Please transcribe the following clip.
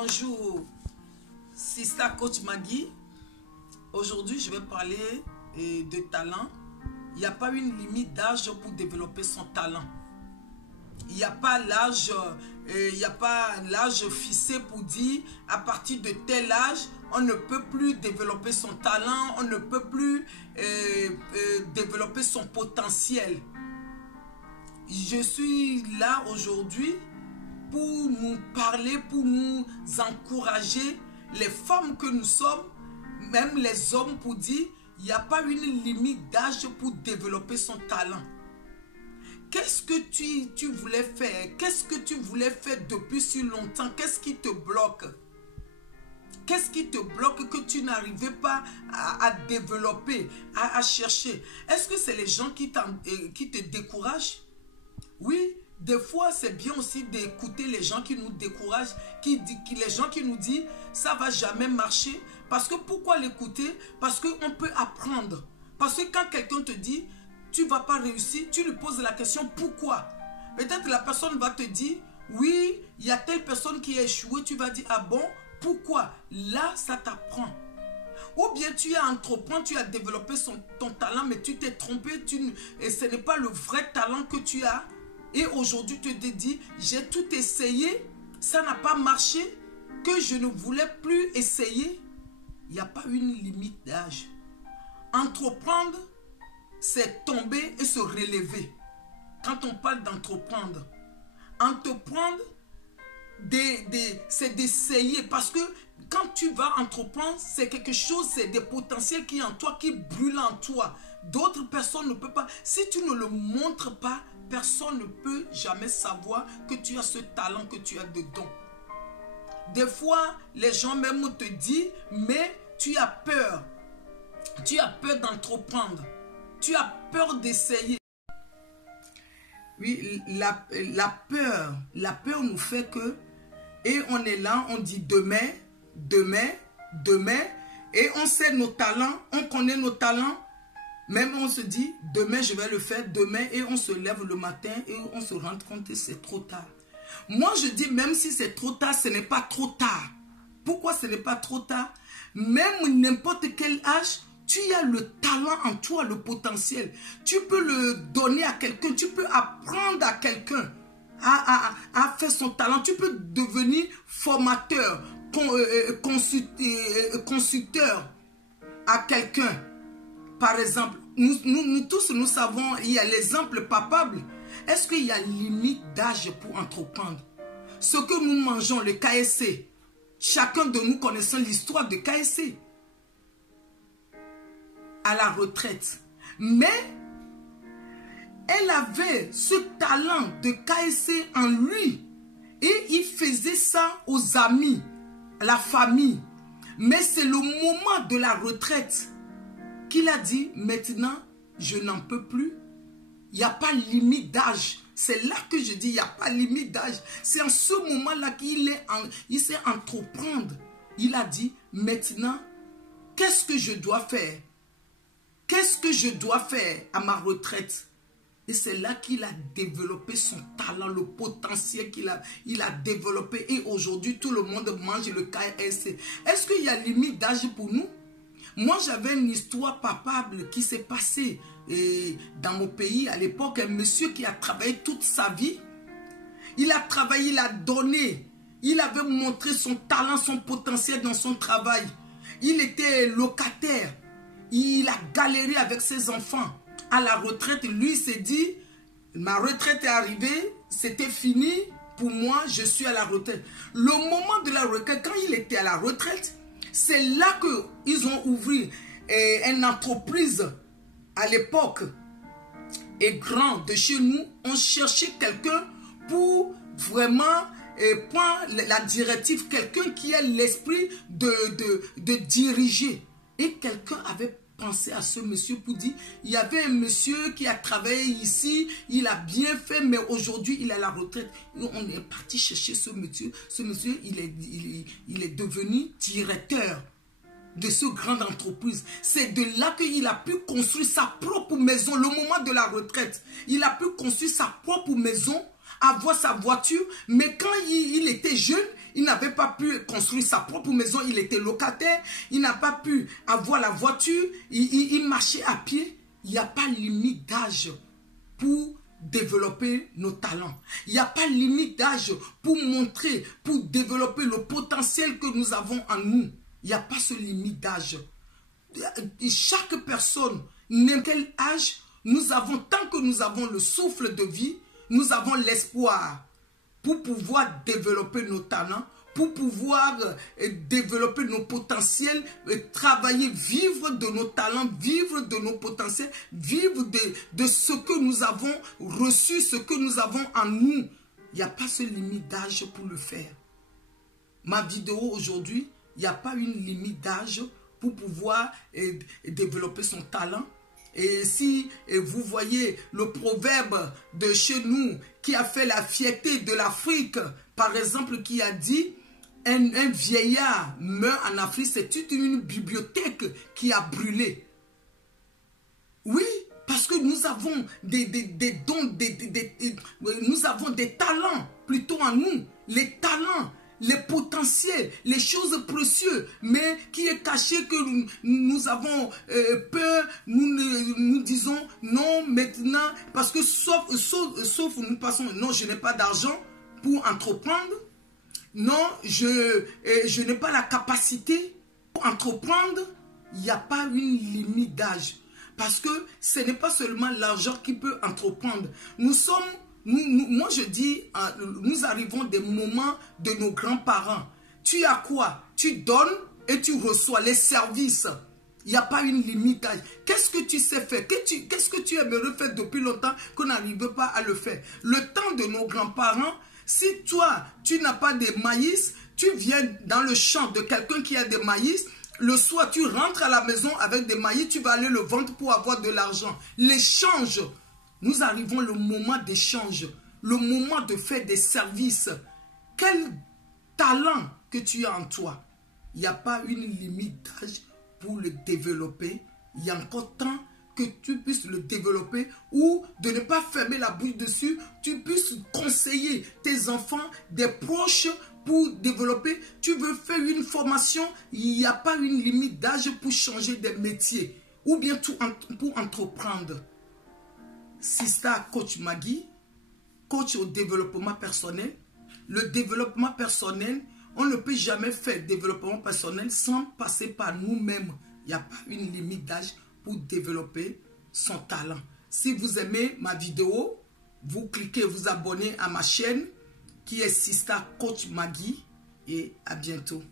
Bonjour, c'est ça Coach Maggie. Aujourd'hui, je vais parler de talent. Il n'y a pas une limite d'âge pour développer son talent. Il n'y a pas l'âge, fixé pour dire à partir de tel âge, on ne peut plus développer son talent, on ne peut plus développer son potentiel. Je suis là aujourd'hui pour nous parler, pour nous encourager, les femmes que nous sommes, même les hommes, pour dire il n'y a pas une limite d'âge pour développer son talent. Qu'est-ce que tu voulais faire? Qu'est-ce que tu voulais faire depuis si longtemps? Qu'est-ce qui te bloque? Qu'est-ce qui te bloque que tu n'arrivais pas à développer, à chercher? Est-ce que c'est les gens qui te découragent? Oui, des fois c'est bien aussi d'écouter les gens qui nous découragent, les gens qui nous disent ça va jamais marcher. Parce que pourquoi l'écouter? Parce qu'on peut apprendre. Parce que quand quelqu'un te dit tu ne vas pas réussir, tu lui poses la question pourquoi? Peut-être la personne va te dire oui, il y a telle personne qui a échoué, tu vas dire ah bon, pourquoi? Là, ça t'apprend. Ou bien tu as entrepris, tu as développé ton talent, mais tu t'es trompé, et ce n'est pas le vrai talent que tu as. Et aujourd'hui, tu te dis, j'ai tout essayé, ça n'a pas marché, que je ne voulais plus essayer. Il n'y a pas une limite d'âge. Entreprendre, c'est tomber et se relever. Quand on parle d'entreprendre, c'est d'essayer. Parce que quand tu vas entreprendre, c'est quelque chose, c'est des potentiels qui sont en toi, qui brûlent en toi. D'autres personnes ne peuvent pas. Si tu ne le montres pas, personne ne peut jamais savoir que tu as ce talent, que tu as dedans. Des fois, les gens même te disent, mais tu as peur. Tu as peur d'entreprendre. Tu as peur d'essayer. Oui, la peur nous fait que, et on est là, on dit demain, et on sait nos talents, on connaît nos talents. Même on se dit, demain je vais le faire, demain, et on se lève le matin et on se rend compte que c'est trop tard. Moi je dis, même si c'est trop tard, ce n'est pas trop tard. Pourquoi ce n'est pas trop tard? Même n'importe quel âge, tu as le talent en toi, le potentiel. Tu peux le donner à quelqu'un, tu peux apprendre à quelqu'un à faire son talent. Tu peux devenir formateur, consulteur à quelqu'un. Par exemple, nous tous, nous savons, il y a l'exemple palpable. Est-ce qu'il y a limite d'âge pour entreprendre? Ce que nous mangeons, le KSC, chacun de nous connaissons l'histoire de KSC. À la retraite. Mais, elle avait ce talent de KSC en lui. Et il faisait ça aux amis, à la famille. Mais c'est le moment de la retraite qu'il a dit, maintenant, je n'en peux plus. Il n'y a pas limite d'âge. C'est là que je dis, il n'y a pas limite d'âge. C'est en ce moment-là qu'il sait entreprendre. Il a dit, maintenant, qu'est-ce que je dois faire? Qu'est-ce que je dois faire à ma retraite? Et c'est là qu'il a développé son talent, le potentiel qu'il a développé. Et aujourd'hui, tout le monde mange le KSC. Est-ce qu'il y a limite d'âge pour nous? Moi, j'avais une histoire palpable qui s'est passée dans mon pays à l'époque. Un monsieur qui a travaillé toute sa vie. Il a travaillé, il a donné. Il avait montré son talent, son potentiel dans son travail. Il était locataire. Il a galéré avec ses enfants. À la retraite, lui s'est dit, ma retraite est arrivée, c'était fini. Pour moi, je suis à la retraite. Le moment de la retraite, quand il était à la retraite, c'est là qu'ils ont ouvert une entreprise à l'époque et grand de chez nous. On cherchait quelqu'un pour vraiment prendre la directive, quelqu'un qui a l'esprit de diriger. Et quelqu'un avait pensé à ce monsieur pour dire, il y avait un monsieur qui a travaillé ici, il a bien fait, mais aujourd'hui il est à la retraite. Et on est parti chercher ce monsieur. Ce monsieur, il est devenu directeur de ce grande entreprise. C'est de là qu'il a pu construire sa propre maison, le moment de la retraite. Il a pu construire sa propre maison, avoir sa voiture, mais quand il était jeune, Il n'avait pas pu construire sa propre maison. Il était locataire. Il n'a pas pu avoir la voiture. Il marchait à pied. Il n'y a pas limite d'âge pour développer nos talents. Il n'y a pas limite d'âge pour montrer, pour développer le potentiel que nous avons en nous. Il n'y a pas ce limite d'âge. Chaque personne, n'importe quel âge, nous avons, tant que nous avons le souffle de vie, nous avons l'espoir pour pouvoir développer nos talents, pour pouvoir développer nos potentiels, travailler, vivre de nos talents, vivre de nos potentiels, vivre de ce que nous avons reçu, ce que nous avons en nous. Il n'y a pas ce limite d'âge pour le faire. Ma vidéo aujourd'hui, il n'y a pas une limite d'âge pour pouvoir développer son talent. Et si vous voyez le proverbe de chez nous qui a fait la fierté de l'Afrique, par exemple, qui a dit un vieillard meurt en Afrique, c'est toute une bibliothèque qui a brûlé. Oui, parce que nous avons des dons, nous avons des talents plutôt en nous. Les talents, les potentiels, les choses précieuses, mais qui est caché que nous avons peur, nous disons non maintenant, parce que sauf nous passons, non, je n'ai pas d'argent pour entreprendre, non, je n'ai pas la capacité pour entreprendre. Il n'y a pas une limite d'âge, parce que ce n'est pas seulement l'argent qui peut entreprendre. Nous sommes, moi je dis, nous arrivons des moments de nos grands-parents. Tu as quoi? Tu donnes et tu reçois les services. Il n'y a pas une limite d'âge. Qu'est-ce que tu sais faire? Qu'est-ce que tu aimerais faire depuis longtemps qu'on n'arrive pas à le faire? Le temps de nos grands-parents, si toi, tu n'as pas de maïs, tu viens dans le champ de quelqu'un qui a des maïs, le soir, tu rentres à la maison avec des maïs, tu vas aller le vendre pour avoir de l'argent. L'échange, nous arrivons au moment d'échange, le moment de faire des services. Quel talent que tu as en toi? Il n'y a pas une limite d'âge pour le développer. Il y a encore temps que tu puisses le développer ou de ne pas fermer la bouche dessus. Tu puisses conseiller tes enfants, des proches pour développer. Tu veux faire une formation, il n'y a pas une limite d'âge pour changer de métier ou bien tout pour entreprendre. Sista Coach Maggie, coach au développement personnel. Le développement personnel, on ne peut jamais faire développement personnel sans passer par nous-mêmes. Il n'y a pas une limite d'âge pour développer son talent. Si vous aimez ma vidéo, vous cliquez, vous abonnez à ma chaîne qui est Sista Coach Maggie et à bientôt.